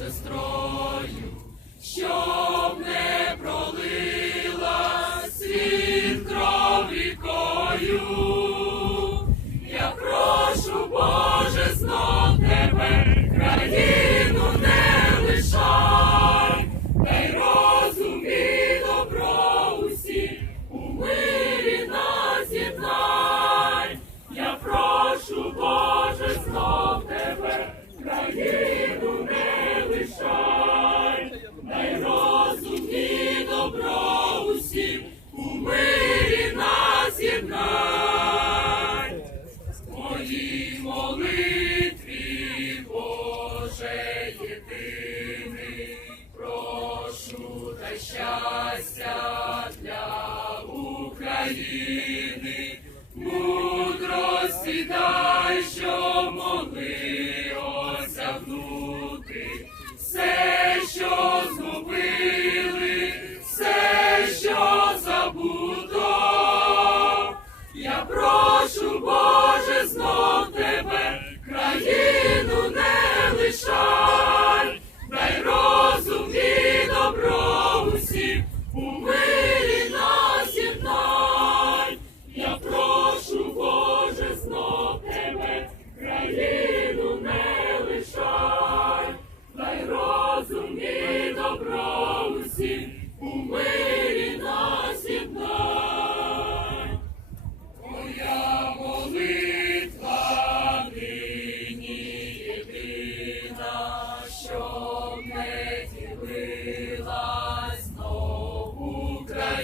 сестрою, щоб усім у мирі нас єднай. Моїй молитві, Боже єдиний, прошу дай щастя для України, мудрості дай, щоб могли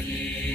Yeah.